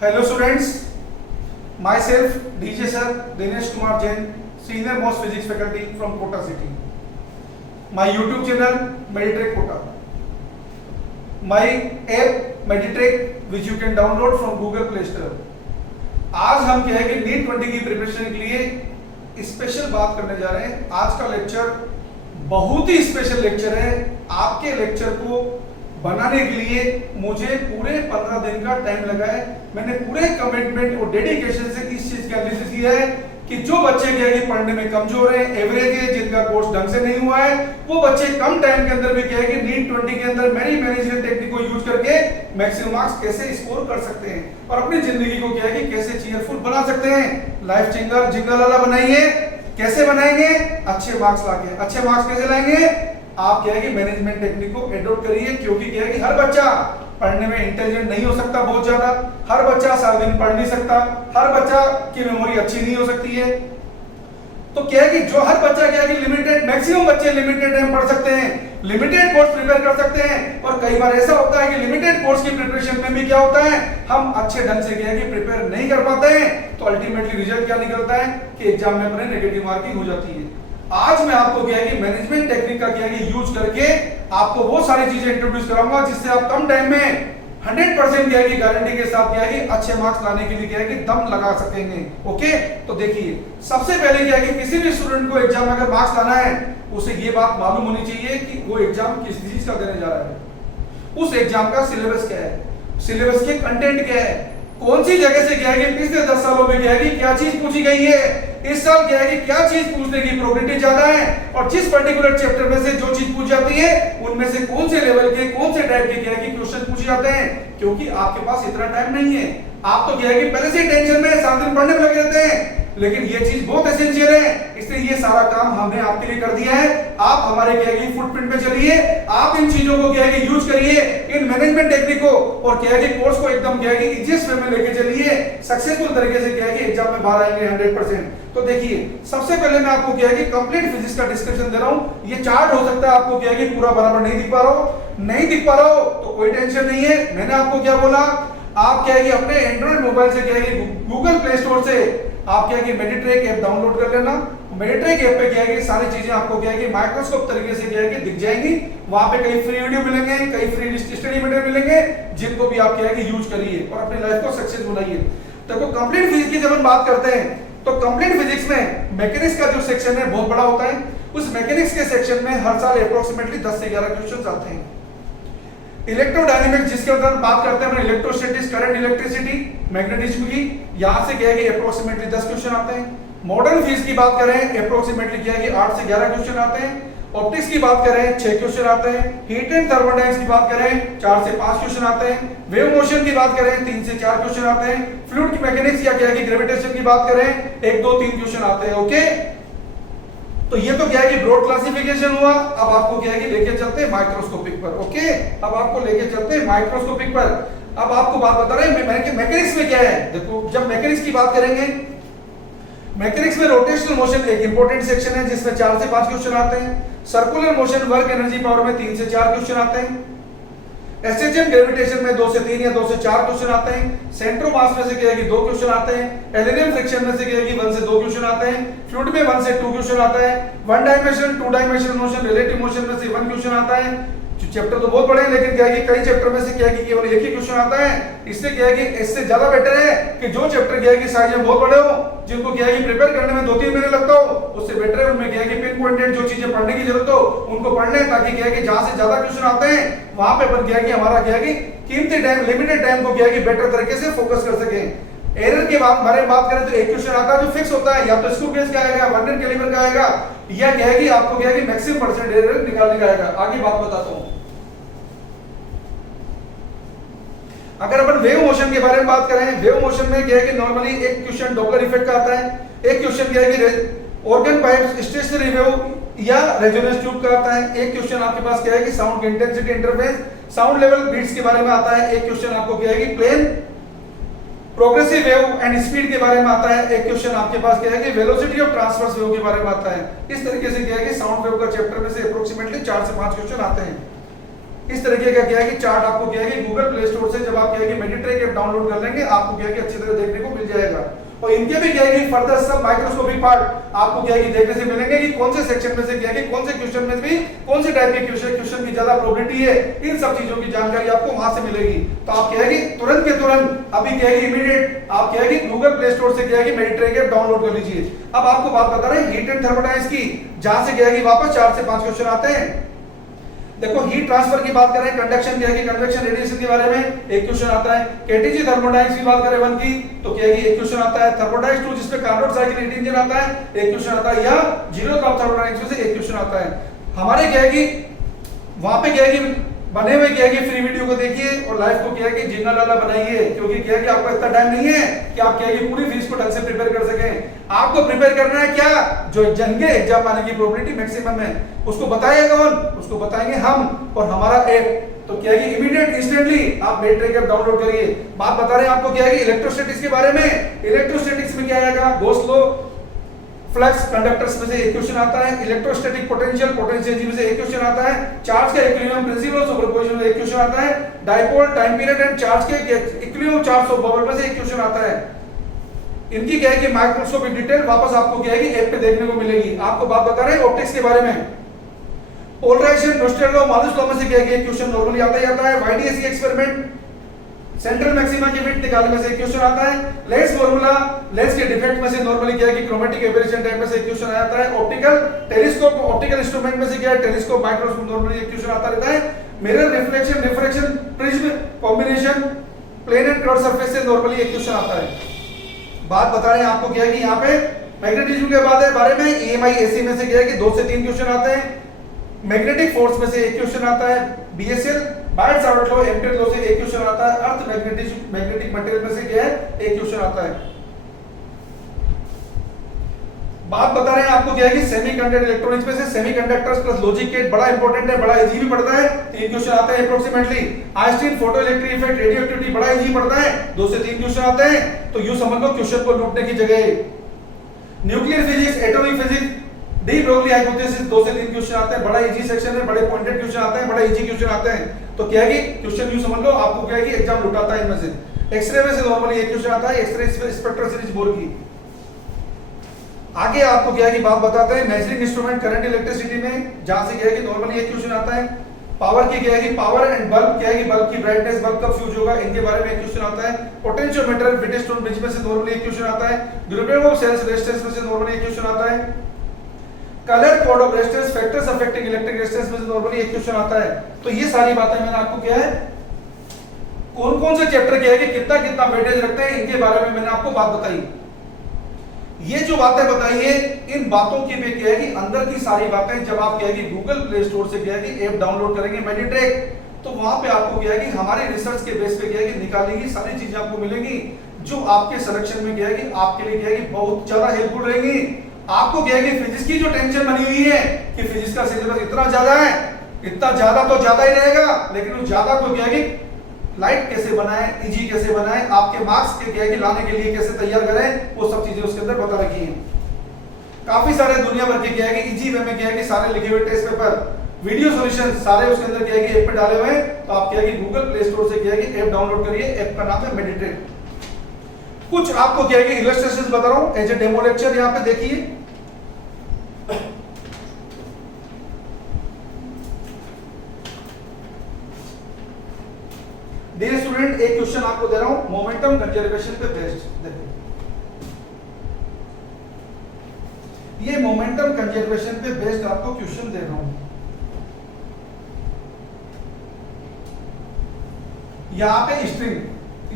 Hello students, myself DJ Sir Dinesh Kumar Jain, Senior Most Physics Faculty from Kota City. My YouTube channel Meditrack Kota. My app Meditrack which you can download from Google Play Store. आज हम क्या है कि NEET 20 की preparation के लिए special बात करने जा रहे हैं। आज का लेक्चर बहुत ही स्पेशल लेक्चर है। आपके लेक्चर को बनाने के लिए मुझे पूरे 15 दिन का टाइम लगा है। मैंने पूरे कमिटमेंट और डेडिकेशन से इस चीज का एनालिसिस किया है कि जो बच्चे क्या है कि पढ़ने में कमजोर है, एवरेज है, जिनका कोर्स ढंग से नहीं हुआ है, वो बच्चे कम टाइम के अंदर भी क्या है कि नीट 20 के अंदर मेरी मैनेजमेंट टेक्निक को यूज करके मैक्सिमम मार्क्स कैसे स्कोर कर सकते हैं और अपनी जिंदगी को क्या है कि कैसे चीयरफुल बना सकते हैं। लाइफ चेंजर जिंगल वाला बनाइए। कैसे बनाएंगे? अच्छे मार्क्स लाके। अच्छे मार्क्स कैसे लाएंगे? आप क्या है कि मैनेजमेंट टेक्निक को एडॉप्ट करिए, क्योंकि क्या है कि हर बच्चा पढ़ने में इंटेलिजेंट नहीं हो सकता बहुत ज्यादा, हर बच्चा सारा दिन पढ़ नहीं सकता, हर बच्चा की मेमोरी अच्छी नहीं हो सकती है। तो क्या है कि जो हर बच्चा क्या है कि लिमिटेड, मैक्सिमम बच्चे लिमिटेड टाइम पढ़ सकते हैं, लिमिटेड कोर्स प्रिपेयर कर सकते हैं। और कई बार ऐसा होता है कि लिमिटेड कोर्स की प्रिपरेशन में भी क्या होता है, हम अच्छे ढंग से क्या है कि प्रिपेयर नहीं कर पाते हैं, तो अल्टीमेटली रिजल्ट क्या निकलता है कि एग्जाम में अपने नेगेटिव मार्किंग हो जाती है। आज मैं आपको क्या है कि मैनेजमेंट टेक्निक का क्या है कि यूज करके आपको वो सारी चीजें इंट्रोड्यूस कराऊंगा जिससे आप कम टाइम में 100% क्या है कि गारंटी के साथ क्या है कि अच्छे मार्क्स लाने के लिए क्या है कि दम लगा सकेंगे। ओके, तो देखिए सबसे पहले क्या है कि किसी भी स्टूडेंट को एग्जाम में अगर मार्क्स लाना है, उसे ये बात मालूम होनी चाहिए कि वो एग्जाम किस चीज का देने जा रहा है, उस एग्जाम का सिलेबस क्या है, सिलेबस के कंटेंट क्या है, कौन सी जगह से क्या है कि पिछले 10 सालों में क्या है कि क्या चीज पूछी गई है, इस साल क्या है कि क्या चीज पूछने की प्रोबेबिलिटी ज्यादा है, और जिस पर्टिकुलर चैप्टर में से जो चीज पूछी जाती है उनमें से कौन से लेवल के, कौन से टाइप के क्या है कि क्वेश्चन पूछे जाते हैं। क्योंकि आपके पास इतना टाइम नहीं है, आप तो क्या है कि पहले से टेंशन में सारा दिन पढ़ने में लगे रहते हैं, लेकिन ये चीज बहुत एसेंशियल है, इसलिए ये सारा काम हमने आपके लिए कर दिया है। आप हमारे क्या है कि फुटप्रिंट में चलिए, आप इन चीजों को क्या है कि यूज करिए, इन मैनेजमेंट टेक्निक को, और क्या है कि कोर्स को एकदम क्या है कि इजीएस्ट वे में लेके चलिए, सक्सेसफुल तरीके से क्या है कि एग्जाम में बाहर आएंगे 100%। तो देखिए सबसे पहले मैं आपको क्या है कि कंप्लीट फिजिक्स का डिस्क्रिप्शन दे रहा हूं। ये चार्ट हो सकता है आपको क्या है कि पूरा बराबर नहीं दिख पा रहा हो, तो कोई टेंशन नहीं है। मैंने आपको क्या बोला, आप क्या है कि अपने एंड्रॉइड मोबाइल से क्या है कि गूगल प्ले स्टोर से आप क्या है कि मेडिट्रैक ऐप डाउनलोड कर लेना। मेडिट्रैक ऐप पे क्या है कि सारी चीजें आपको क्या है कि माइक्रोस्कोप तरीके से क्या है कि दिख जाएंगी। वहां पे कई फ्री वीडियो मिलेंगे, कई फ्री स्टडी मटेरियल मिलेंगे, जिनको भी आप क्या है कि यूज करिए और अपनी लाइफ को सक्सेस बनाइए। तो कंप्लीट फिजिक्स की जब हम बात करते हैं तो कंप्लीट फिजिक्स में मैकेनिक्स का जो सेक्शन है बहुत बड़ा होता है। उस मैकेनिक्स के सेक्शन में हर साल अप्रोक्सीमेटली 10 से 11 क्वेश्चंस आते हैं। इलेक्ट्रोडायनेमिक्स जिसके अंदर बात करते हैं अपने इलेक्ट्रोस्टैटिक्स, करंट, इलेक्ट्रिसिटी, मैग्नेटिज्म की, यहां से क्या है कि अप्रोक्सीमेटली 10 क्वेश्चन आते हैं। मॉडर्न फिजिक्स की बात करें अप्रोक्सीमेटली क्या है कि 8 से 11 क्वेश्चन आते हैं। ऑप्टिक्स की बात करें 6 क्वेश्चन आते हैं। हीट एंड थर्मोडायनेमिक्स की बात करें 4 से 5 क्वेश्चन आते हैं। वेव मोशन की बात करें 3 से 4 क्वेश्चन आते हैं। फ्लूइड की मैकेनिक्स या क्या है कि ग्रेविटेशन की बात करें 1 2 3 क्वेश्चन आते हैं। ओके, तो ये तो क्या है कि ब्रॉड क्लासिफिकेशन हुआ। अब आपको क्या है कि लेके चलते हैं माइक्रोस्कोपिक पर। ओके, अब आपको लेके चलते हैं माइक्रोस्कोपिक पर। अब आपको बात बता रहे हैं मैकेनिक्स में क्या है। देखो जब मैकेनिक्स की बात करेंगे, मैकेनिक्स में रोटेशनल मोशन एक इंपॉर्टेंट सेक्शन है जिसमें 4 से 5 क्वेश्चन आते हैं। Circular motion, work energy, power में 3 से 4 क्वेश्चन आते हैं। एसएचएम ग्रेविटेशन में 2 से 3 या 2 से 4 क्वेश्चन आते हैं। सेंट्रो मास में से क्या है कि 2 क्वेश्चन आते हैं। एलिनियम फ्रिक्शन में से क्या है कि 1 से 2 क्वेश्चन आते हैं। फ्लूइड में 1 से 2 क्वेश्चन आता है। One dimension, two dimension motion, relative motion में से 1 क्वेश्चन आता है। चैप्टर तो बहुत बड़े हैं, लेकिन क्या है कि कई चैप्टर में से क्या है कि केवल एक ही क्वेश्चन आता है। इससे क्या है कि इससे ज्यादा बेटर है कि जो चैप्टर क्या है कि साइज में बहुत बड़े हो, जिनको क्या है कि प्रिपेयर करने में 2-3 महीने लगता हो, उससे बेटर है उनमें क्या है कि पिन पॉइंटेड जो चीजें पढ़ने की जरूरत हो उनको पढ़ लें, ताकि क्या है कि जहां से ज्यादा क्वेश्चन आते हैं वहां पे अपन क्या है कि हमारा क्या है कि कीमती टाइम, लिमिटेड टाइम को क्या है कि बेटर तरीके से फोकस कर सके। एरर के बारे में बात करें तो एक क्वेश्चन आता है जो फिक्स होता है, या तो स्क्रू गेज का आएगा, वर्नियर कैलिपर का आएगा, या क्या है कि आपको क्या है कि मैक्सिमम परसेंट एरर निकालने का आएगा। आगे बात बताता हूं। अगर अपन वेव मोशन के बारे में बात करें, वेव मोशन में क्या है कि नॉर्मली एक क्वेश्चन डॉपलर इफेक्ट का आता है, एक क्वेश्चन क्या है कि ऑर्गन पाइप स्टेशनरी वेव या रेजोनेंस ट्यूब का आता है, एक क्वेश्चन आपके पास क्या है कि sound intensity interference, sound level beats के बारे में आता है, एक क्वेश्चन आपको क्या है कि plane progressive wave and speed के बारे में आता है, एक क्वेश्चन आपके पास क्या है कि वेलोसिटी ऑफ ट्रांसवर्स वेव के बारे में आता है। इस तरीके से क्या है कि साउंड वेव का चैप्टर में से अप्रोक्सीमेटली 4 से 5 क्वेश्चन आते हैं। इस तरीके का क्या है कि चार्ट आपको क्या है कि गूगल प्ले स्टोर से जब आप क्या है कि मेडिट्रेक ऐप डाउनलोड कर लेंगे आपको क्या है कि अच्छी तरह देखने को मिल जाएगा। और इनके भी क्या है कि फर्दर सब माइक्रोस्कोपिक पार्ट आपको क्या है कि देखने से मिलेंगे कि कौन से सेक्शन में से क्या है कि कौन से क्वेश्चन में भी कौन से टाइप के क्वेश्चन की ज्यादा प्रोबेबिलिटी है, इन सब चीजों की जानकारी आपको वहां से मिलेगी। तो आप क्या है कि तुरंत के तुरंत अभी क्या है कि इमीडिएट आप क्या है कि गूगल प्ले स्टोर से क्या है कि मेडिट्रेक ऐप डाउनलोड कर लीजिए। अब आपको बात बता रहे हैं हीट एंड थर्मोडायनेमिक्स की, जहां से क्या है कि वापस 4 से 5 क्वेश्चन आते हैं। देखो हीट ट्रांसफर की बात करें, कंडक्शन क्या है कि कन्वेक्शन रेडिएशन के बारे में एक क्वेश्चन आता है। केटीजी थर्मोडायनेमिक्स की बात करें 1 की तो क्या है कि एक क्वेश्चन आता है। थर्मोडायनेमिक्स 2 जिसमें कार्नोट साइकिल हीट इंजन आता है एक क्वेश्चन आता है, या जीरो ड्रॉप थर्मोडायनेमिक्स में से एक क्वेश्चन आता है। हमारे क्या है कि वहां पे क्या है कि बने हुए क्या है कि फ्री वीडियो को देखिए और लाइव को क्या है कि जिंगल वाला बनाइए, क्योंकि क्या है कि आपको इतना टाइम नहीं है कि आप क्या है कि पूरी फीस को ढंग से प्रिपेयर कर सकें। आपको प्रिपेयर करना है क्या, जो जन के एग्जाम आने की प्रोबेबिलिटी मैक्सिमम है, उसको बताइएगा कौन, उसको बताएंगे हम और हमारा ऐप। तो क्या है कि इमीडिएट इंस्टेंटली आप मेडिट्रेक ऐप डाउनलोड करिए। बात बता रहे हैं आपको क्या है कि इलेक्ट्रोस्टैटिक्स के बारे में। इलेक्ट्रोस्टैटिक्स में क्या आएगा, गोस लॉ, फ्लक्स, कंडक्टर्स में से एक क्वेश्चन आता है। इलेक्ट्रोस्टैटिक पोटेंशियल, पोटेंशियल में से एक क्वेश्चन आता है। चार्ज का इक्विलिब्रियम प्रिंसिपल, सुपरपोजिशन में एक क्वेश्चन आता है। Dipole, time period and charge के इक्विलिब्रियम चार्ज ऑफ बबल में से एक क्वेश्चन आता है। इनकी क्या है कि माइक्रोस्कोपिक डिटेल वापस आपको क्या है कि ऐप पे देखने को मिलेगी। आपको बात बता रहे हैं ऑप्टिक्स के बारे में। पोलराइजेशन, न्यूस्टेल लॉ, मालुस लॉ में से क्या है कि एक क्वेश्चन नॉर्मली आता ही आता है। वाईडीएससी एक्सपेरिमेंट, सेंट्रल मैक्सिमा की विड्थ निकालने में से एक क्वेश्चन आता है। लेंस फार्मूला, लेंस के डिफेक्ट में से नॉर्मली क्या है कि क्रोमेटिक एबरेशन टाइप में से एक क्वेश्चन आता है। ऑप्टिकल टेलीस्कोप, ऑप्टिकल इंस्ट्रूमेंट में से क्या है टेलीस्कोप, माइक्रोस्कोप नॉर्मली एक क्वेश्चन आता रहता है। Mirror, reflection, refraction, prism, combination, plane and curve surface से नॉर्मली एक क्वेश्चन आता है। बात बता रहे हैं आपको क्या है कि यहाँ पे मैग्नेटिज्म के बारे में ईएमआई एसी में से क्या है कि 2 से 3 क्वेश्चन आते हैं। मैग्नेटिक फोर्स में से एक क्वेश्चन आता है। बीएसएल, बायट-सावर्ट लॉ, एम्पीयर लॉ से एक क्वेश्चन आता है। अर्थ मैग्नेटिक मटेरियल में से क्या है एक क्वेश्चन आता है। बात बता रहे हैं आपको क्या है कि सेमीकंडक्टर इलेक्ट्रॉनिक्स में से सेमीकंडक्टर्स प्लस लॉजिक गेट बड़ा इंपॉर्टेंट है, बड़ा इजी भी पड़ता है। 3 क्वेश्चन आते हैं approximately. Einstein, photo electric effect, radio activity बड़ा इजी पड़ता है, 2 से 3 क्वेश्चन आते हैं। तो यूं समझ लो क्वेश्चन को लूटने की जगह। Nuclear physics, atomic physics, de Broglie hypothesis 2 से 3 क्वेश्चन आते हैं। बड़ा इजी सेक्शन है, बड़े पॉइंटेड क्वेश्चन आते हैं, बड़ा इजी क्वेश्चन आते हैं। तो क्या है कि क्वेश्चन यूं समझ लो आपको क्या है कि एग्जाम लुटाता है इनमें से। एक्सरे में से नॉर्मली एक क्वेश्चन आता है, एक्सरे स्पेक्ट्रल सीरीज बोर की। आगे आपको क्या है कि बात बताते हैं मेजरिंग इंस्ट्रूमेंट, करंट, इलेक्ट्रिसिटी में, जहां से क्या है कि नॉर्मली एक क्वेश्चन आता है। पावर की क्या है कि पावर एंड बल्ब, क्या है कि बल्ब की ब्राइटनेस, बल्ब कब फ्यूज होगा, इनके बारे में एक क्वेश्चन आता है। पोटेंशियोमीटर, व्हीटस्टोन ब्रिज में से नॉर्मली एक क्वेश्चन आता है। ग्रुपिंग ऑफ सेल्स रेजिस्टेंस में से नॉर्मली एक क्वेश्चन आता है। Colour code of resistance, factors affecting electric resistance में से नॉर्मली एक क्वेश्चन आता है। तो ये सारी बातें मैंने आपको क्या है कौन-कौन से चैप्टर के है कि कितना वेटेज रखते हैं इनके बारे में मैंने आपको बात बताई। ये जो बातें बताई है इन बातों की भी क्या है कि अंदर की सारी बातें जब आप क्या है कि गूगल प्ले स्टोर से क्या है कि ऐप डाउनलोड करेंगे मेडिट्रेक, तो वहां पे आपको क्या है कि हमारे रिसर्च के बेस पे क्या है कि निकाली गई सारी चीजें आपको मिलेंगी, जो आपके सिलेक्शन में क्या है कि आपके लिए क्या है कि बहुत ज्यादा हेल्पफुल रहेंगी। आपको क्या है कि फिजिक्स की जो टेंशन बनी हुई है कि फिजिक्स का सिलेबस इतना ज्यादा है, इतना ज्यादा तो ज्यादा ही रहेगा, लेकिन उस ज्यादा को क्या है कि लाइट कैसे बनाएं, इजी कैसे बनाएं, आपके मार्क्स के क्या है कि लाने के लिए कैसे तैयार करें, वो सब चीजें उसके अंदर बता रखी हैं। काफी सारे दुनिया भर के क्या है कि इजी वे में क्या है कि सारे लिखे हुए टेस्ट पेपर, वीडियो सॉल्यूशन सारे उसके अंदर क्या है कि ऐप पे डाले हुए हैं। तो आप क्या है कि गूगल प्ले स्टोर से क्या है कि ऐप डाउनलोड करिए। ऐप का नाम है मेडिट्रेक। कुछ आपको क्या है कि इलस्ट्रेशंस बता रहा हूं एज ए डेमो लेक्चर, यहां पे देखिए। डियर स्टूडेंट, एक क्वेश्चन आपको दे रहा हूं मोमेंटम कंजर्वेशन पे बेस्ड। देखो ये मोमेंटम कंजर्वेशन पे बेस्ड आपको क्वेश्चन दे रहा हूं। यहां पे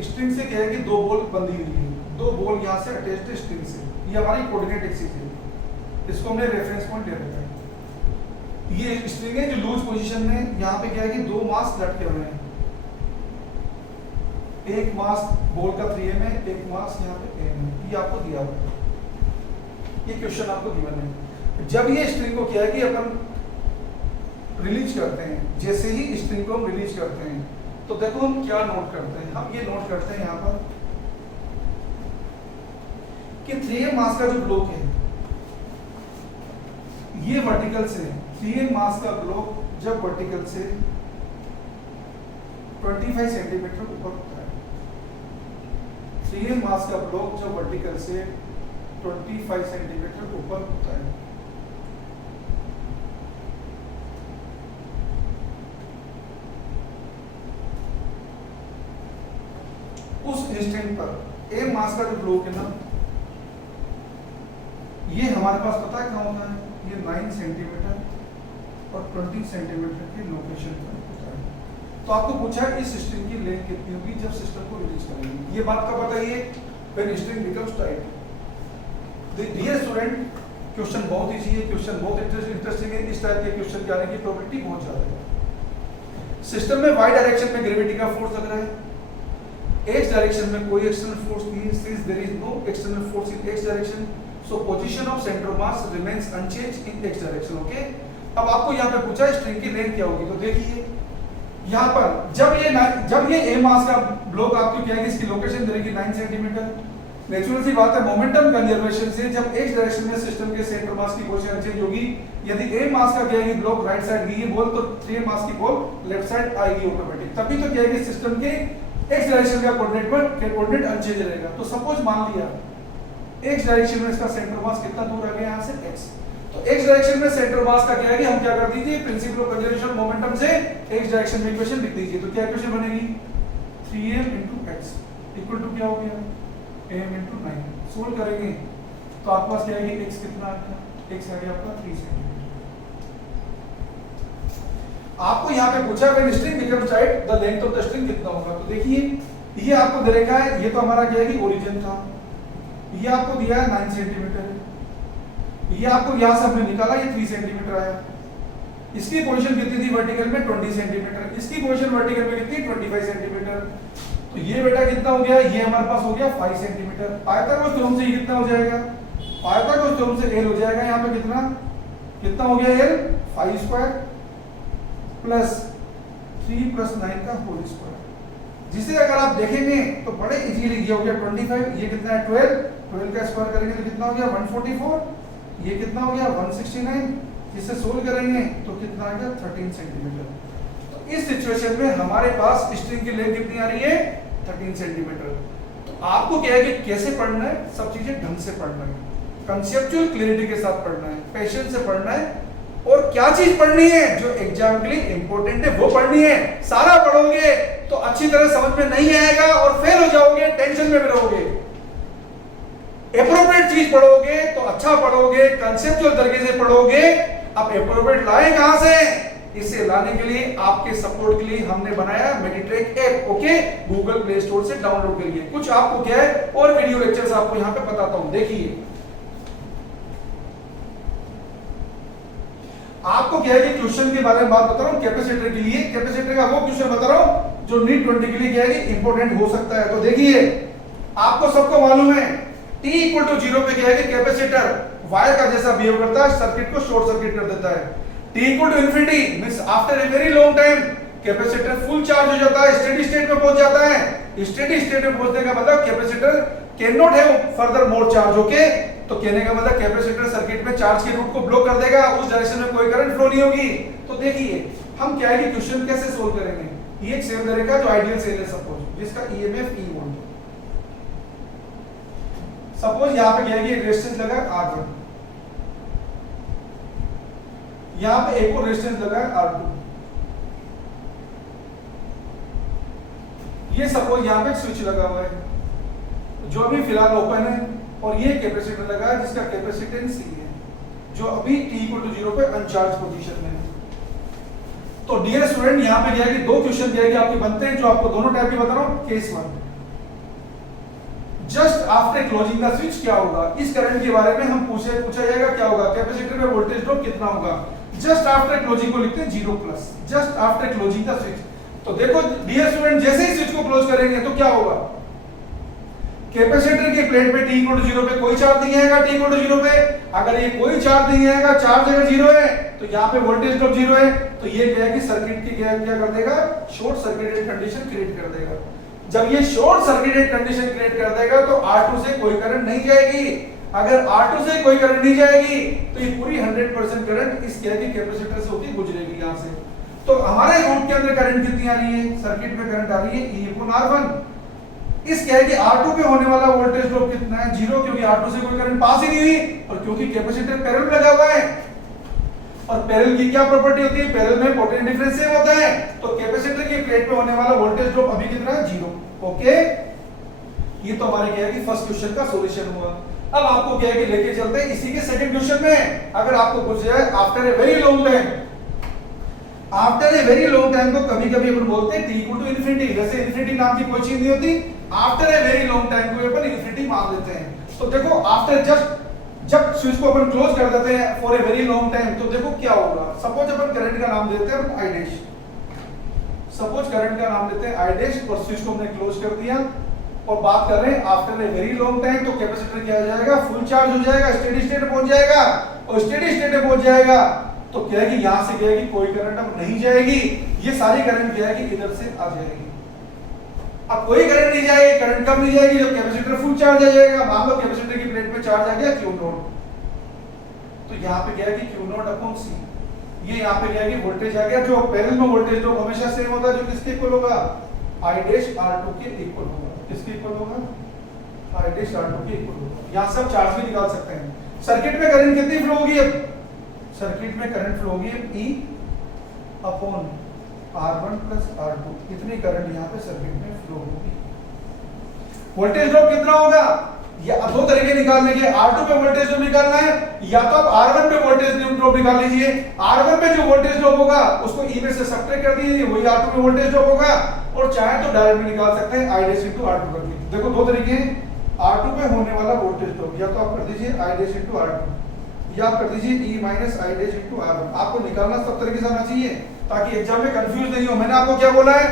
स्ट्रिंग से क्या है कि 2 बॉल बंधी हुई है, 2 बॉल यहां से अटैच्ड स्ट्रिंग से, ये हमारी कोऑर्डिनेट एक्सिस है, इसको हमने रेफरेंस पॉइंट ले रखा है। ये स्ट्रिंग है जो लूज पोजीशन में, यहां पे क्या है कि 2 मास लटके हुए हैं, एक मास बॉल का 3m है, एक मास यहाँ पे m है, ये आपको दिया हुआ है, ये क्वेश्चन आपको गिवन है। जब ये स्ट्रिंग को क्या है कि अपन रिलीज करते हैं, जैसे ही स्ट्रिंग को हम रिलीज करते हैं तो देखो हम क्या नोट करते हैं, हम ये नोट करते हैं यहाँ पर कि 3m मास का जो ब्लॉक है ये वर्टिकल से, 3m मास का ब्लॉक जब वर्टिकल से 25 सेंटीमीटर ऊपर होता है। 3m मास का ब्लॉक जो वर्टिकल से 25 सेंटीमीटर ऊपर होता है। उस इंस्टेंट पर m मास का जो ब्लॉक है ना, ये हमारे पास पता है कहाँ होता है, ये 9 सेंटीमीटर और 20 सेंटीमीटर की लोकेशन पर होता है। तो आपको पूछा है इस स्ट्रिंग की लेंथ कितनी होगी जब सिस्टम को रिलीज करेंगे। ये बात कब बताइए, when string becomes tight. Dear student, question बहुत इजी है, क्वेश्चन बहुत इंटरेस्टिंग है। इस टाइप के क्वेश्चन के आने की प्रोबेबिलिटी बहुत ज्यादा है। सिस्टम में वाई डायरेक्शन में ग्रेविटी का फोर्स लग रहा है, एक्स डायरेक्शन में कोई एक्सटर्नल फोर्स नहीं है, since there is no external force in x direction, so position of centre of mass remains unchanged in x direction. Okay, अब आपको यहाँ पे पूछा है स्ट्रिंग की लेंथ क्या होगी। तो देखिए यहाँ पर जब ये a मास का ब्लॉक आपको क्या है, इसकी लोकेशन देगी 9 सेंटीमीटर। नेचुरल सी बात है, मोमेंटम कंजर्वेशन से जब x डायरेक्शन में सिस्टम के सेंटर मास की पोजीशन चेंज होगी, यदि a मास का क्या है ब्लॉक राइट साइड गई है बॉल, तो 3 मास की बॉल लेफ्ट साइड आएगी ऑटोमेटिक। तभी तो क्या है सिस्टम के x डायरेक्शन का कोऑर्डिनेट अनचेंज रहेगा। तो सपोज मान लिया x डायरेक्शन में इसका सेंटर मास कितना दूर आ गया यहाँ से x, तो x डायरेक्शन में सेंटर मास का क्या है, हम क्या कर दीजिए, प्रिंसिपल ऑफ कंजर्वेशन मोमेंटम से x डायरेक्शन में इक्वेशन लिख दीजिए। तो क्या इक्वेशन बनेगी, 3m × x इक्वल टू क्या हो गया, m × 9। सोल्व करेंगे तो आपके पास क्या आएगी, x कितना आ गया, x आ गया आपका 3 सेंटीमीटर। आपको यहाँ पे पूछा when string becomes tight the length of the string कितना होगा। तो देखिए ये आपको दे रखा है, ये तो हमारा क्या है ओरिजिन था, ये आपको दिया है 9 सेंटीमीटर, ये आपको यहाँ से हमने निकाला, ये 3 सेंटीमीटर आया। इसकी पोजीशन कितनी थी वर्टिकल में, 20 सेंटीमीटर। इसकी पोजीशन वर्टिकल में कितनी, 25 सेंटीमीटर। तो ये बेटा कितना हो गया, ये हमारे पास हो गया 5 सेंटीमीटर। पाइथागोरस थ्योरम से ये कितना हो जाएगा, पाइथागोरस थ्योरम से l हो जाएगा यहाँ पे कितना हो गया, l 5 स्क्वायर प्लस 3 प्लस 9 का होल स्क्वायर, जिसे अगर आप देखेंगे तो बड़े इजीली ये हो गया 25, ये कितना है 12 का स्क्वायर करेंगे तो कितना हो गया 144, ये कितना हो गया 169, जिसे सोल्व करेंगे तो कितना आ गया 13 सेंटीमीटर। तो इस सिचुएशन में हमारे पास स्ट्रिंग की लेंथ कितनी आ रही है, 13 सेंटीमीटर। तो आपको क्या है कि कैसे पढ़ना है, सब चीजें ढंग से पढ़ना है, कंसेप्चुअल क्लैरिटी के साथ पढ़ना है, पेशेंस से पढ़ना है, और क्या चीज पढ़नी है जो एग्जाम के लिए इंपॉर्टेंट है वो पढ़नी है। सारा पढ़ोगे तो अच्छी तरह समझ में नहीं आएगा और फेल हो जाओगे, टेंशन में भी रहोगे। एप्रोप्रिएट चीज पढ़ोगे तो अच्छा पढ़ोगे, कंसेप्चुअल तरीके से पढ़ोगे। अब एप्रोप्रिएट लाए कहां से, इसे लाने के लिए आपके सपोर्ट के लिए हमने बनाया Meditrack app. Okay, Google Play Store से डाउनलोड करिए। कुछ आपको क्या है और वीडियो लेक्चर्स आपको यहां पे बताता हूं, देखिए। आपको क्या है कि क्वेश्चन के बारे में बात बता रहा हूं, कैपेसिटर के लिए, कैपेसिटर का वो क्वेश्चन बता रहा हूं जो नीट 20 के लिए क्या है इंपॉर्टेंट हो सकता है। तो देखिए, आपको सबको मालूम है t = 0 पे क्या है कि कैपेसिटर वायर का जैसा बिहेव करता है, सर्किट को शॉर्ट सर्किट कर देता है। t = ∞ means after a very long time capacitor full charge हो जाता है, स्टेडी स्टेट में पहुंच जाता है। स्टेडी स्टेट में पहुंचने का मतलब capacitor can not have further more charge. Okay, तो कहने का मतलब कैपेसिटर सर्किट में चार्ज के रूट को ब्लॉक कर देगा, उस डायरेक्शन में कोई करंट फ्लो नहीं होगी। तो देखिए हम क्या है कि क्वेश्चन कैसे सोल्व करेंगे। ये एक सेल दे जो आइडियल सेल है सपोज, जिसका ईएमएफ E वोल्ट, सपोज यहां पे क्या है कि एक रेजिस्टेंस लगा R1, यहां पे एक और रेजिस्टेंस लगा R2, ये सपोज यहां पे स्विच लगा हुआ है जो अभी फिलहाल ओपन है, और ये कैपेसिटर लगा है जिसका कैपेसिटेंस C है, जो अभी t = 0 पे अनचार्ज पोजीशन में है। तो डियर स्टूडेंट, यहां पे क्या है कि दो क्वेश्चन क्या है कि आपके बनते हैं, जो आपको दोनों टाइप के बता रहा हूं। Case 1, just after closing the switch क्या होगा, इस करंट के बारे में हम पूछा जाएगा क्या होगा, कैपेसिटर में वोल्टेज ड्रॉप कितना होगा। जस्ट आफ्टर क्लोजिंग को लिखते हैं 0+, just after closing the switch. तो देखो डियर स्टूडेंट, जैसे ही स्विच को क्लोज करेंगे तो क्या होगा, कैपेसिटर की प्लेट पे t = 0 पे कोई चार्ज नहीं आएगा। t = 0 पे अगर ये कोई चार्ज नहीं आएगा, चार्ज अगर 0 है तो यहाँ पे वोल्टेज ड्रॉप 0 है, तो ये क्या है कि सर्किट की क्या कर देगा, शॉर्ट सर्किटेड कंडीशन क्रिएट कर देगा। जब ये शॉर्ट सर्किटेड कंडीशन क्रिएट कर देगा तो R2 से कोई करंट नहीं जाएगी। अगर R2 से कोई करंट नहीं जाएगी तो ये पूरी 100% करंट इस क्या है कि कैपेसिटर से होती गुजरेगी यहाँ से। तो हमारे रूट के अंदर करंट कितनी आ रही है, सर्किट में करंट आ रही है E अपॉन R1। इस क्या है कि R2 पे होने वाला वोल्टेज ड्रॉप कितना है, 0, क्योंकि R2 से कोई करंट पास ही नहीं हुई और क्योंकि कैपेसिटर पैरेलल में लगा हुआ है। और पैरेलल की क्या प्रॉपर्टी होती है, पैरेलल में पोटेंशियल डिफरेंस सेम होता है। तो कैपेसिटर की प्लेट पे होने वाला वोल्टेज ड्रॉप अभी कितना है, 0। ओके, ये तो हमारे क्या है कि फर्स्ट क्वेश्चन का सॉल्यूशन हुआ। अब आपको क्या है कि लेके चलते हैं इसी के सेकंड क्वेश्चन में। अगर आपको पूछ जाए after a very long time, after a very long time को कभी कभी अपन बोलते हैं t इक्वल टू इन्फिनिटी। वैसे इन्फिनिटी नाम की कोई चीज नहीं होती, after a very long time को अपन इन्फिनिटी मान लेते हैं। तो देखो आफ्टर जस्ट जब स्विच को अपन क्लोज कर देते हैं for a very long time, तो देखो क्या होगा। सपोज अपन करंट का नाम देते हैं आई डैश, सपोज करंट का नाम लेते हैं आई डैश और स्विच को हमने क्लोज कर दिया और बात कर रहे हैं after a very long time. तो कैपेसिटर क्या हो जाएगा, फुल चार्ज हो जाएगा, स्टेडी स्टेट में पहुंच जाएगा। और स्टेडी स्टेट में पहुंच जाएगा तो क्या है कि यहां से क्या है कि कोई करंट अब नहीं जाएगी, ये सारी करंट क्या है कि इधर से आ जाएगी। अब कोई करंट नहीं जाएगी, करंट कब नहीं जाएगी, जब कैपेसिटर फुल चार्ज आ जाएगा। मान लो कैपेसिटर की प्लेट में चार्ज आ गया Q नॉट, तो यहाँ पे क्या है कि Q नॉट अपॉन C, ये यहाँ पे क्या है कि वोल्टेज आ गया। जो पैरेलल में वोल्टेज ड्रॉप हमेशा सेम होता है, जो किसके इक्वल होगा, I डैश R2 के इक्वल होगा। किसके इक्वल होगा, I डैश R2 के इक्वल होगा। यहाँ से आप चार्ज भी निकाल सकते हैं। सर्किट में करंट कितनी फ्लो होगी, अब सर्किट में करंट फ्लो होगी E upon R1 plus R2, इतनी करंट यहाँ पे सर्किट में फ्लो होगी। वोल्टेज ड्रॉप कितना होगा, या दो तरीके निकालने के, R2 पे वोल्टेज ड्रॉप निकालना है या तो आप R1 पे वोल्टेज ड्रॉप निकाल लीजिए। R1 पे जो वोल्टेज ड्रॉप होगा उसको E में से सब्ट्रैक्ट कर दीजिए, वही R2 पे वोल्टेज ड्रॉप होगा। और चाहे तो डायरेक्ट भी निकाल सकते हैं I डैश इनटू R2 करके। देखो दो तरीके हैं, R2 पे होने वाला वोल्टेज ड्रॉप या तो आप कर दीजिए I डैश इनटू R2 या आप कर दीजिए E minus I dash into R1। आपको निकालना सब तरीके से आना चाहिए ताकि एग्जाम में कंफ्यूज नहीं हो। मैंने आपको क्या बोला है,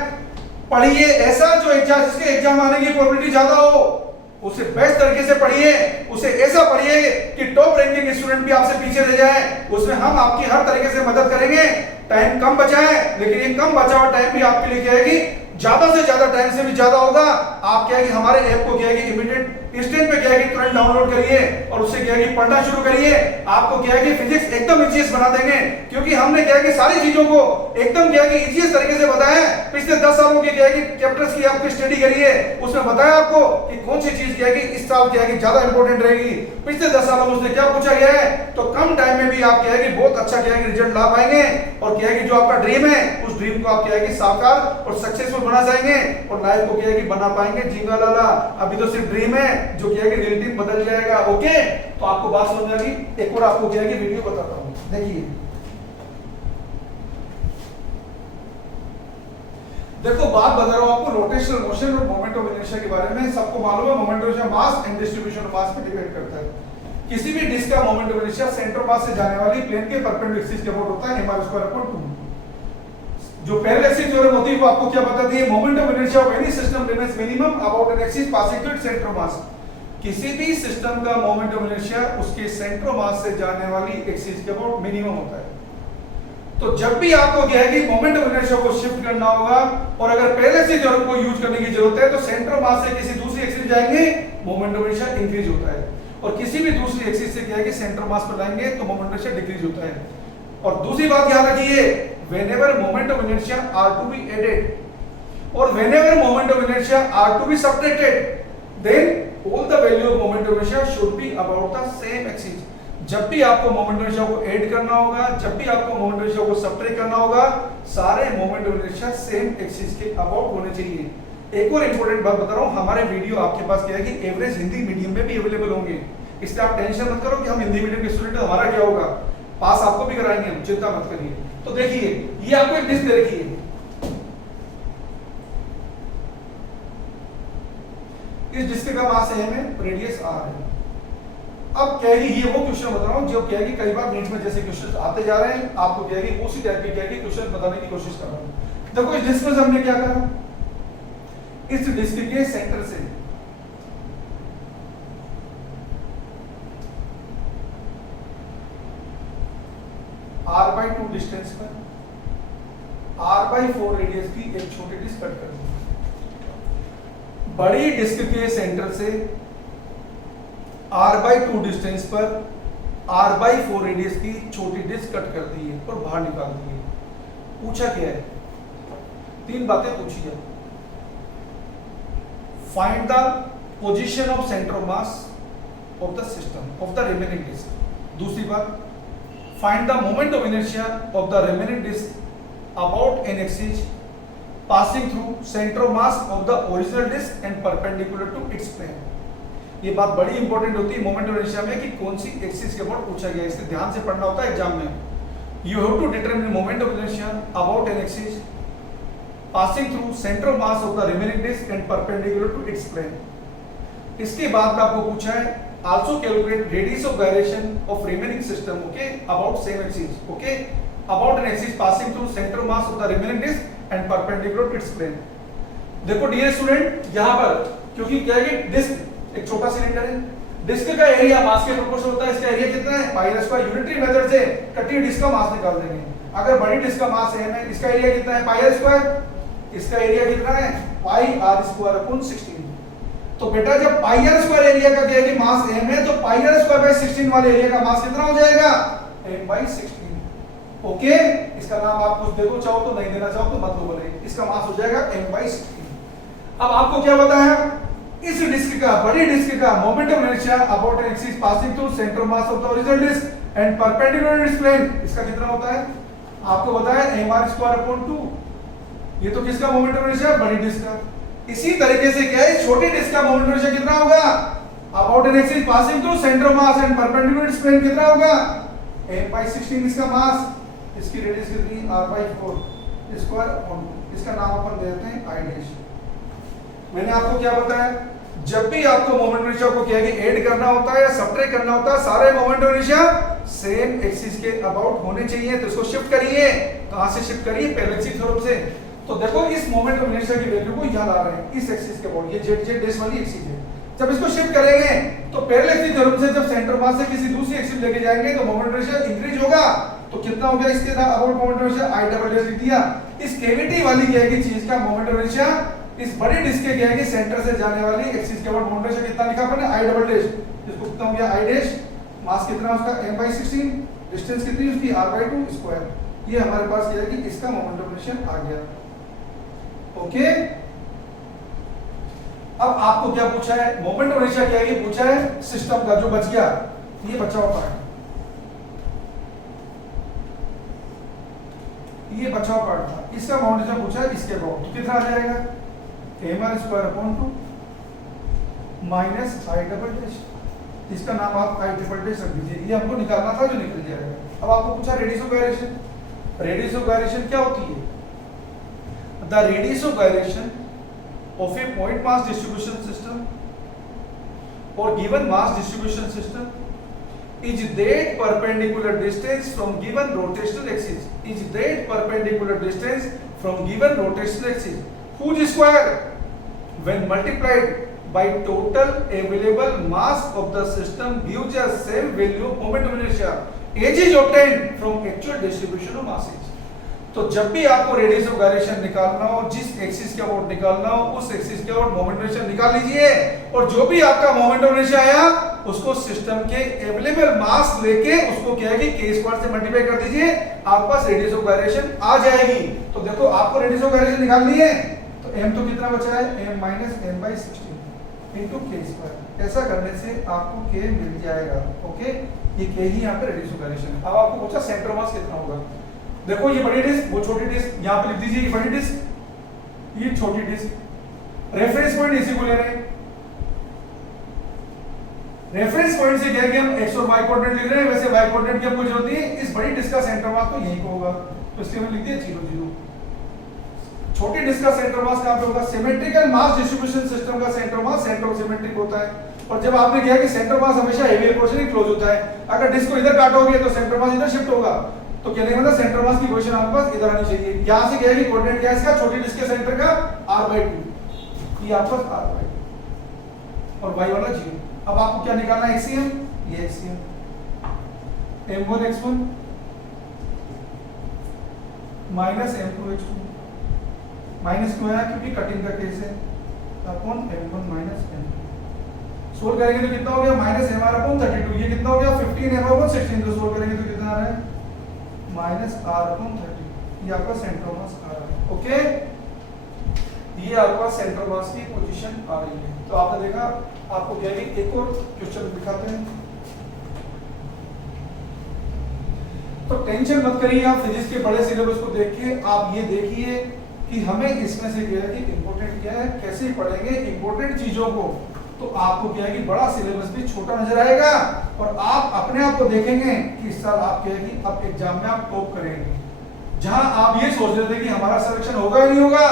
पढ़िए ऐसा जो एग्जाम, जिसके एग्जाम आने की प्रोबेबिलिटी ज्यादा हो, उसे बेस्ट तरीके से पढ़िए। उसे ऐसा पढ़िए कि टॉप रैंकिंग स्टूडेंट भी आपसे पीछे रह जाए। उसमें हम आपकी हर तरीके से मदद करेंगे। टाइम कम बचा है, लेकिन ये कम बचा हुआ टाइम भी आपके लिए क्या है कि ज्यादा से ज्यादा टाइम से भी ज्यादा होगा। आप क्या है कि हमारे ऐप को क्या है कि इमीडिएट इंस्टेंट पे क्या है कि तुरंत डाउनलोड करिए और उससे क्या है कि पढ़ना शुरू करिए। आपको क्या है कि फिजिक्स एकदम इजीएस्ट बना देंगे, क्योंकि हमने क्या है कि सारी चीजों को एकदम क्या है कि इजीएस्ट तरीके से बताया है। पिछले 10 सालों के क्या है कि चैप्टर्स की आपकी स्टडी करिए, उसमें बताया आपको कि कौन सी चीज क्या है कि इस साल क्या है कि ज्यादा इंपॉर्टेंट रहेगी। पिछले 10 सालों में उसने क्या पूछा गया है, तो कम टाइम में भी आप क्या है कि बहुत अच्छा क्या है कि रिजल्ट ला पाएंगे। और क्या है कि जो आपका ड्रीम है, उस ड्रीम को आप क्या है कि साकार और सक्सेसफुल बना जाएंगे और लाइफ को क्या है कि बना पाएंगे। जीवा लाला, अभी तो सिर्फ ड्रीम है, जो क्या है कि रियलिटी बदल जाएगा। ओके, तो आपको बात समझ में आ गई। एक और आपको क्या है कि वीडियो बताता हूं, देखिए। देखो बात बता रहा हूं आपको रोटेशनल मोशन और मोमेंट ऑफ इनर्शिया के बारे में। सबको मालूम है moment of inertia mass and distribution of mass पे डिपेंड करता है। किसी भी डिस्क का moment of inertia centre mass से जाने वाली प्लेन के परपेंडिकुलर एक्सिस के अबाउट होता है m²/2। जो पैरेलल एक्सिस थ्योरम होती है वो आपको क्या बताती है, moment of inertia of any system remains minimum about an axis passing through its centre mass. किसी भी सिस्टम का मोमेंट ऑफ इनर्शिया उसके सेंटर मास से जाने वाली एक्सिस के अबाउट मिनिमम होता है। तो जब भी आपको क्या है कि मोमेंट ऑफ इनर्शिया को शिफ्ट करना होगा और अगर पैरेलल एक्सिस थ्योरम को यूज करने की जरूरत है, तो सेंटर मास से किसी दूसरी एक्सिस जाएंगे, मोमेंट ऑफ इनर्शिया इंक्रीज होता है। और किसी भी दूसरी एक्सिस से क्या है कि सेंटर मास पर लाएंगे तो मोमेंट ऑफ इनर्शिया डिक्रीज होता है। और दूसरी बात याद रखिए, whenever moment of inertia are to be added or whenever moment of inertia are to be subtracted, then all the value of moment of inertia should be about the same axis। जब भी आपको moment of inertia को add करना होगा, जब भी आपको moment of inertia को सब्ट्रैक्ट करना होगा, सारे moment of inertia same axis के अबाउट होने चाहिए। एक और इंपॉर्टेंट बात बता रहा हूं, हमारे वीडियो आपके पास क्या है कि एवरेज हिंदी मीडियम में भी अवेलेबल होंगे। इसलिए आप टेंशन मत करो कि हम हिंदी मीडियम के स्टूडेंट हमारा क्या होगा, पास आपको भी कराएंगे हम, चिंता मत करिए। तो देखिए ये आपको एक डिस्क दे रखी है, इस डिस्क का मास m है, रेडियस r है। अब क्या है ये वो क्वेश्चन बता रहा हूं जो क्या है कि कई बार नीट में जैसे क्वेश्चन आते जा रहे हैं, आपको क्या है कि उसी टाइप के क्या है कि क्वेश्चन बताने की कोशिश कर रहा हूं। देखो इस डिस्क में हमने क्या करा, इस डिस्क के सेंटर से r/2 डिस्टेंस पर r/4 रेडियस की एक छोटी डिस्क कट कर दी। बड़ी डिस्क के सेंटर से r/2 डिस्टेंस पर r/4 रेडियस की छोटी डिस्क कट कर दी है और बाहर निकाल दी है। पूछा क्या है, 3 बातें पूछी है। Find the position of centre of mass of the system of the remaining disc. दूसरी बात, find the moment of inertia of the remaining disc about an axis passing through centre of mass of the original disc and perpendicular to its plane. ये बात बड़ी important होती है moment of inertia में कि कौन सी एक्सिस के about पूछा गया, इसे ध्यान से पढ़ना होता है एग्जाम में। You have to determine moment of inertia about an axis passing through center of mass of the remaining disk and perpendicular to its plane। इसके बाद में आपको पूछा है also calculate radius of gyration of remaining system, okay, about same axis, okay, about an axis passing through center of mass of the remaining disk and perpendicular to its plane। देखो dear student, यहाँ पर क्योंकि क्या है कि disc एक छोटा cylinder है, डिस्क का एरिया मास के प्रोपोर्शनल होता है। इसका एरिया कितना है, पाई आर स्क्वायर। यूनिटरी मेथड से कटी डिस्क का मास निकाल देंगे। अगर बड़ी डिस्क का मास m है, इसका एरिया कितना है, पाई आर स्क्वायर। इसका एरिया कितना है, पाई आर स्क्वायर अपॉन 16। तो बेटा जब पाई आर स्क्वायर एरिया का क्या है कि मास m है, तो पाई आर स्क्वायर बाय 16 वाले एरिया का मास कितना हो जाएगा, m बाय 16। ओके, इसका नाम आप कुछ दे दो चाहो तो, नहीं देना चाहो तो मत लो बोले। इसका मास हो जाएगा m बाय 16। अब आपको क्या बताया, इस डिस्क का, बड़ी डिस्क का moment of inertia about an axis passing through centre of mass of the original disc and perpendicular to its plane, इसका कितना होता है आपको बताया, m r स्क्वायर अपॉन 2। ये तो किसका मोमेंट ऑफ इनर्शिया, बड़ी डिस्क का। इसी तरीके से क्या है, छोटी डिस्क का मोमेंट ऑफ इनर्शिया कितना होगा, about an axis passing through centre of mass and perpendicular to its plane कितना होगा, m बाय 16 इसका मास, इसकी रेडियस कितनी, r बाय 4 स्क्वायर अपॉन 2। इसका नाम अपन देते हैं i डैश। मैंने आपको क्या बताया, जब भी आपको मोमेंट ऑफ इनर्शिया को क्या है कि ऐड करना होता है या सब्ट्रैक्ट करना होता है, सारे moment of inertia same axis के अबाउट होने चाहिए। तो इसको शिफ्ट करिए, कहां से शिफ्ट करिए, पेरेलल थ्योरम से। तो देखो इस मोमेंट ऑफ इनर्शिया की वैल्यू को यहां ला रहे हैं, इस एक्सिस के अबाउट, ये जेड जेड डैश वाली एक्सिस है। जब इसको शिफ्ट करेंगे तो पेरेलल थ्योरम से जब सेंटर मास से किसी दूसरी एक्सिस लेके जाएंगे तो मोमेंट ऑफ इनर्शिया इंक्रीज होगा। तो कितना हो गया इसके about moment of inertia, I double dash लिख दिया। इस कैविटी वाली क्या है कि चीज का मोमेंट ऑफ इनर्शिया, इस बड़ी डिस्क के क्या है कि सेंटर से जाने वाली एक्सिस के अबाउट मोमेंट ऑफ इनर्शिया कितना लिखा अपने, आई डबल डैश। इसको कितना हो गया, आई डैश, मास कितना उसका m बाय 16, डिस्टेंस कितनी उसकी r बाय 2 स्क्वायर। ये हमारे पास क्या है कि इसका मोमेंट ऑफ इनर्शिया आ गया। ओके, अब आपको क्या पूछा है, मोमेंट ऑफ इनर्शिया क्या है, ये पूछा है सिस्टम का जो बच गया, ये बचा हुआ पार्ट, ये बचा हुआ पार्ट था, इसका मोमेंट ऑफ इनर्शिया पूछा है इसके अबाउट। कितना आ जाएगा, m r square upon 2 minus i double dash. इसका नाम आप i ट्रिपल डैश रख दीजिए, ये हमको निकालना था जो निकल जाएगा। अब आपको पूछा radius of gyration. Radius of gyration क्या होती है, the radius of gyration of a point mass distribution system और given mass distribution system is that perpendicular distance from given rotational axis, is that perpendicular distance from given rotational axis whose square when multiplied by total available mass of the system gives a same value of moment of inertia as is obtained from actual distribution of masses। तो जब भी आपको radius of gyration निकालना हो, जिस axis के about निकालना हो, उस एक्सिस के अबाउट मोमेंट ऑफ इनर्शिया निकाल लीजिए, और जो भी आपका मोमेंट ऑफ इनर्शिया आया उसको सिस्टम के अवेलेबल मास लेके उसको क्या है कि k स्क्वायर से मल्टीप्लाई कर दीजिए, आपके पास रेडियस ऑफ गायरेशन आ जाएगी। तो देखो आपको रेडियस ऑफ गायरेशन निकालनी है, तो m तो कितना बचा है, m minus m by 16 into k square. ऐसा करने से आपको k मिल जाएगा। ओके, ये k ही यहाँ पे रेडियस ऑफ गायरेशन है। अब आपको पूछा सेंटर मास कितना होगा, देखो ये बड़ी डिस्क, वो छोटी डिस्क, यहाँ पे लिख दीजिए ये बड़ी डिस्क, ये छोटी डिस्क। रेफरेंस पॉइंट इसी को ले रहे हैं, रेफरेंस पॉइंट से क्या है कि हम x और y कोऑर्डिनेट लिख रहे हैं, वैसे y कोऑर्डिनेट की हमको जरूरत नहीं है। इस बड़ी डिस्क का सेंटर मास तो यही को होगा, तो इसलिए हमने लिख दिया 0 0। छोटी डिस्क का सेंटर मास कहां पे होगा, सिमेट्रिकल मास डिस्ट्रीब्यूशन सिस्टम का centre mass centre of symmetric होता है। और जब आपने किया कि सेंटर मास हमेशा हेवियर पोर्शन ही क्लोज होता है, अगर डिस्क को इधर काटोगे तो सेंटर मास इधर शिफ्ट होगा। तो कहने का मतलब सेंटर मास की पोजीशन आपके पास इधर आनी चाहिए। यहां से क्या है कि कोऑर्डिनेट क्या है इसका, छोटी डिस्क के सेंटर का r/2, ये आपका r/2 और y वाला 0। अब आपको क्या निकालना है, एक्सियम, ये axiom m1 x1 minus m2 x2, minus क्यों आया, क्योंकि कटिंग का केस है, upon m1 minus m2। Solve करेंगे तो कितना हो गया, माइनस mr अपॉन 32। ये कितना हो गया, 15 m अपॉन 16। तो सोल्व करेंगे तो कितना आ रहा है, माइनस r अपॉन 30। ये आपका सेंटर मास आ रहा है। ओके, ये आपका सेंटर मास की पोजीशन आ रही है। तो आपने देखा, आपको क्या है एक और क्वेश्चन दिखाते हैं। तो टेंशन मत करिए आप फिजिक्स के बड़े सिलेबस को देख के, आप ये देखिए कि हमें इसमें से क्या है कि इंपॉर्टेंट क्या है, कैसे पढ़ेंगे इंपॉर्टेंट चीजों को। तो आपको क्या है कि बड़ा सिलेबस भी छोटा नजर आएगा और आप अपने आप को देखेंगे कि इस साल आप क्या है कि अब एग्जाम में आप टॉप करेंगे। जहां आप ये सोच रहे थे कि हमारा सिलेक्शन होगा या नहीं होगा,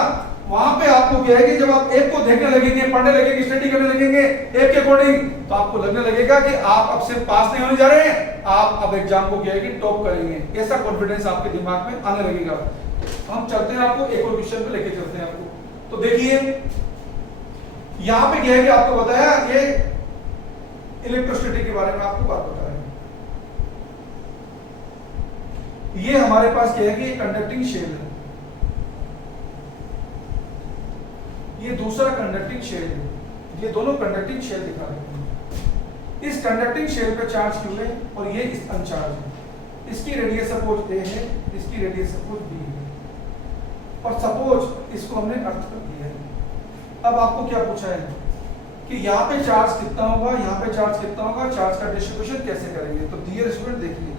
वहां पे आपको क्या है कि जब आप एक को देखने लगेंगे, पढ़ने लगेंगे, स्टडी करने लगेंगे एक के अकॉर्डिंग, तो आपको लगने लगेगा कि आप अब सिर्फ पास नहीं होने जा रहे हैं, आप अब एग्जाम को क्या है कि टॉप करेंगे। ऐसा कॉन्फिडेंस आपके दिमाग में आने लगेगा। हम चलते हैं, आपको एक और क्वेश्चन पे लेके चलते हैं आपको। तो देखिए यहां पे क्या है कि आपको बताया ये इलेक्ट्रोस्टैटिक के बारे में आपको बात बता रहे हैं। ये हमारे पास क्या है कि कंडक्टिंग शेल है, ये दूसरा कंडक्टिंग शेल है, ये दोनों कंडक्टिंग शेल दिखा रहे हैं। इस कंडक्टिंग शेल पे चार्ज Q है और ये इस अनचार्ज है। इसकी रेडियस सपोज A है, इसकी रेडियस सपोज B है और सपोज इसको हमने अर्थ कर दिया है। अब आपको क्या पूछा है कि यहाँ पे चार्ज कितना होगा, यहाँ पे चार्ज कितना होगा, चार्ज का डिस्ट्रीब्यूशन कैसे करेंगे। तो डियर स्टूडेंट देखिए,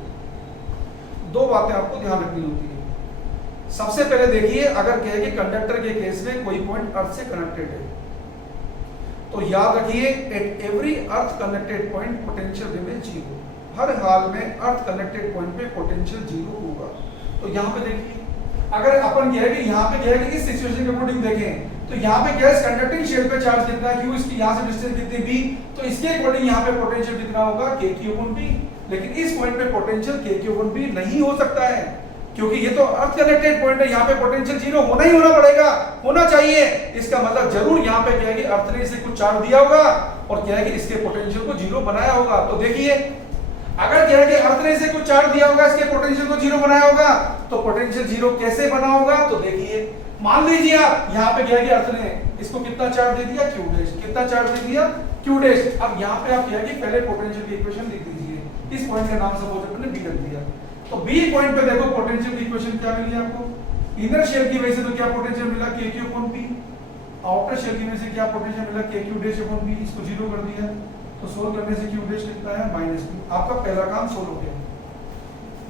दो बातें आपको ध्यान रखनी होती है। सबसे पहले देखिए, अगर कहे कि कंडक्टर के केस में कोई पॉइंट अर्थ से कनेक्टेड है, तो याद रखिए at every earth connected point potential remain zero. हर हाल में अर्थ कनेक्टेड पॉइंट पे पोटेंशियल जीरो होगा। तो यहाँ पे देखिए, अगर अपन कहे कि यहाँ पे कहे कि इस सिचुएशन के अकॉर्डिंग देखें, तो यहाँ पे क्या है, कंडक्टिंग शेल पे चार्ज कितना है Q, इसकी यहाँ से डिस्टेंस कितनी B, तो इसके अकॉर्डिंग यहाँ पे पोटेंशियल कितना होगा KQ/B। लेकिन इस पॉइंट पे पोटेंशियल KQ/B नहीं हो सकता है, क्योंकि ये तो अर्थ कनेक्टेड पॉइंट है। यहाँ पे पोटेंशियल जीरो होना ही होना पड़ेगा, होना चाहिए। इसका मतलब जरूर यहाँ पे क्या है कि अर्थ ने इसे कुछ चार्ज दिया होगा और क्या है कि इसके पोटेंशियल को जीरो बनाया होगा। तो देखिए, अगर क्या है कि अर्थ ने इसे कुछ चार्ज दिया होगा, इसके पोटेंशियल को जीरो बनाया होगा, तो पोटेंशियल जीरो कैसे बना होगा। तो देखिए, मान लीजिए आप यहाँ पे क्या है कि अर्थ ने इसको कितना चार्ज दे दिया Q डैश, कितना चार्ज दे दिया Q डैश। अब यहाँ पे आप क्या है कि पहले पोटेंशियल की इक्वेशन लिख दीजिए। इस पॉइंट का नाम सपोज अपन ने B रख दिया। तो B पॉइंट पे देखो पोटेंशियल की इक्वेशन क्या मिली आपको, इनर शेल की वजह से तो क्या पोटेंशियल मिला KQ/B, आउटर शेल की वजह से क्या पोटेंशियल मिला KQ डैश/B। इसको जीरो कर दिया, तो सोल्व करने से Q डैश कितना है -Q। आपका पहला काम सोल्व हो गया।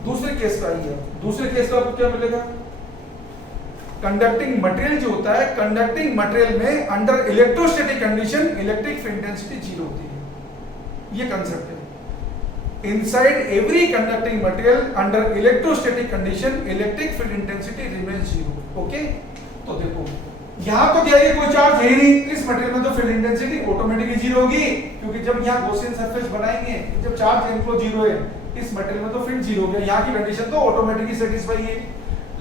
दूसरे केस का आइए, दूसरे केस का आपको क्या मिलेगा, कंडक्टिंग मटेरियल जो होता है, कंडक्टिंग मटेरियल में under electrostatic condition electric field intensity zero होती है। ये कांसेप्ट है। Inside every conducting material under electrostatic condition electric field intensity remains zero. Okay, तो देखो यहाँ तो क्या है, कोई चार्ज है ही नहीं, इस मटेरियल में तो फील्ड इंटेंसिटी ऑटोमेटिकली जीरो होगी, क्योंकि जब यहाँ गॉसियन सरफेस बनाएंगे, जब चार्ज इनफ्लो जीरो है, इस मटेरियल में तो फील्ड जीरो हो गया। यहाँ की कंडीशन तो ऑटोमेटिकली सेटिस्फाई है।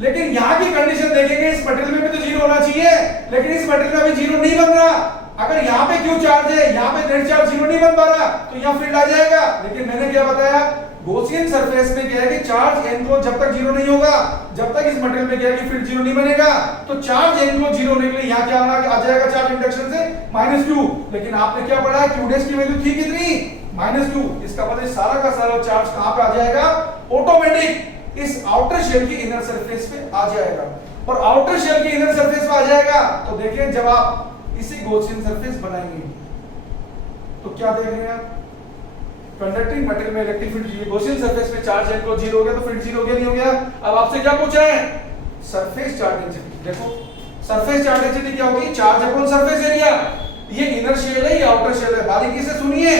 लेकिन यहाँ की कंडीशन देखेंगे, इस मटेरियल में भी तो जीरो होना चाहिए, लेकिन इस मटेरियल में भी जीरो नहीं बन रहा। अगर यहाँ पे क्यों चार्ज है, यहाँ पे नेट चार्ज जीरो नहीं बन पा रहा, तो यहाँ फील्ड आ जाएगा। लेकिन मैंने क्या बताया, गॉसियन सरफेस में क्या है कि चार्ज एनक्लोज जब तक जीरो नहीं होगा, जब तक इस मटेरियल में क्या है कि फील्ड जीरो नहीं बनेगा, तो चार्ज एनक्लोज जीरो होने के लिए यहाँ क्या आ जाएगा, चार्ज इंडक्शन से -Q। लेकिन आपने क्या पढ़ा, Q डैश की वैल्यू थी कितनी, -Q। इसका मतलब सारा का सारा चार्ज कहाँ पे आ जाएगा, ऑटोमेटिक इस आउटर शेल की इनर सरफेस पे आ जाएगा। और आउटर शेल की इनर सरफेस पे आ जाएगा, तो देखिए जब आप इसी गॉसियन सरफेस बनाएंगे तो क्या देख रहे हैं आप, कंडक्टिंग मटेरियल में इलेक्ट्रिक फील्ड, गॉसियन सरफेस में चार्ज एनक्लोज जीरो हो गया, तो फील्ड जीरो हो गया नहीं हो गया। अब आपसे क्या पूछा है, सरफेस चार्ज डेंसिटी। देखो सरफेस चार्ज डेंसिटी क्या होगी, चार्ज अपॉन सरफेस एरिया। ये इनर शेल है, ये आउटर शेल है। बारीकी से सुनिए,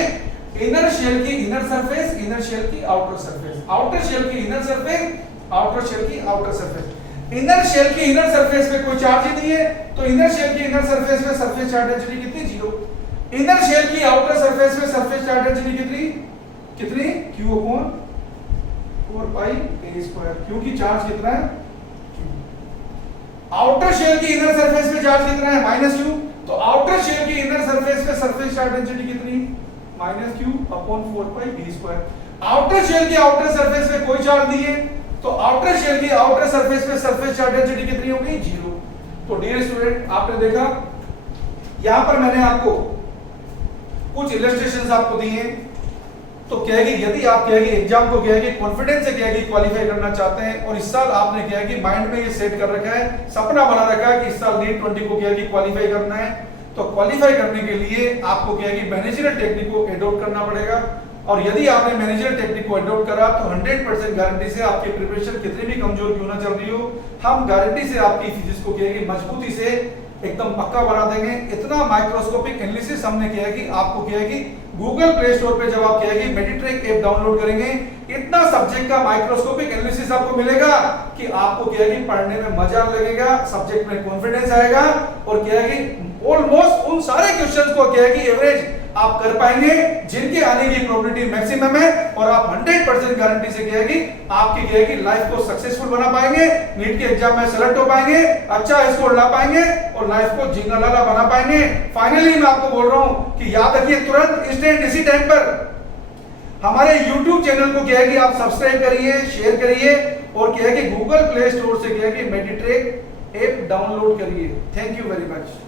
इनर शेल की इनर सरफेस, इनर शेल की आउटर सरफेस, आउटर शेल की इनर सरफेस, आउटर शेल की आउटर सरफेस। इनर शेल की इनर सरफेस पे कोई चार्ज ही नहीं है, तो इनर शेल की इनर सरफेस पे सरफेस चार्ज डेंसिटी कितनी, जीरो। इनर शेल की आउटर सरफेस पे सरफेस चार्ज डेंसिटी कितनी, कितनी, Q/4 पाई a², क्योंकि चार्ज कितना है Q। आउटर शेल की इनर सरफेस पे चार्ज कितना है, -Q। तो आउटर शेल की इनर सरफेस पे सरफेस चार्ज डेंसिटी कितनी, -Q/4 पाई b²। आउटर शेल की आउटर सरफेस पे कोई चार्ज नहीं है, तो आउटर शेल की आउटर सरफेस पे सरफेस चार्ज डेंसिटी कितनी होगी, जीरो। तो डियर स्टूडेंट आपने देखा, यहां पर मैंने आपको कुछ इलस्ट्रेशंस आपको दिए। तो क्या है कि यदि आप क्या है कि एग्जाम को क्या है कि कॉन्फिडेंस से क्या है कि क्वालिफाई करना चाहते हैं और इस साल आपने क्या है कि माइंड में ये सेट कर रखा है, सपना बना रखा है कि इस साल नीट 20 को क्या है कि क्वालिफाई करना है, तो क्वालिफाई करने के लिए आपको क्या है कि मैनेजरियल टेक्निक को एडॉप्ट करना पड़ेगा। और यदि आपने मैनेजरियल टेक्निक को एडॉप्ट करा तो 100% गारंटी से आपकी प्रिपरेशन कितनी भी कमजोर क्यों ना चल रही हो, हम गारंटी से आपकी फिजिक्स को क्या है कि मजबूती से एकदम पक्का बना देंगे। इतना माइक्रोस्कोपिक एनालिसिस हमने किया है कि आपको क्या है कि गूगल प्ले स्टोर पे जब आप क्या है कि मेडिट्रिक ऐप डाउनलोड करेंगे, इतना सब्जेक्ट का माइक्रोस्कोपिक एनालिसिस आपको मिलेगा कि आपको क्या है कि पढ़ने में मजा लगेगा, सब्जेक्ट में कॉन्फिडेंस आएगा और क्या है कि ऑलमोस्ट उन सारे क्वेश्चंस को क्या है कि एवरेज आप कर पाएंगे जिनके आने की प्रोबेबिलिटी मैक्सिमम है और आप 100% गारंटी से क्या है कि आपकी क्या है कि लाइफ को सक्सेसफुल बना पाएंगे, नीट के एग्जाम में सेलेक्ट हो पाएंगे, अच्छा स्कोर ला पाएंगे और लाइफ को जीना लाला बना पाएंगे। फाइनली मैं आपको बोल रहा हूं कि याद रखिए तुरंत इंस्टेंट इसी टाइम पर हमारे YouTube चैनल को क्या है कि आप सब्सक्राइब करिए, शेयर करिए और क्या है कि गूगल प्ले स्टोर से क्या है कि मेडिट्रिक ऐप डाउनलोड करिए। Thank you very much.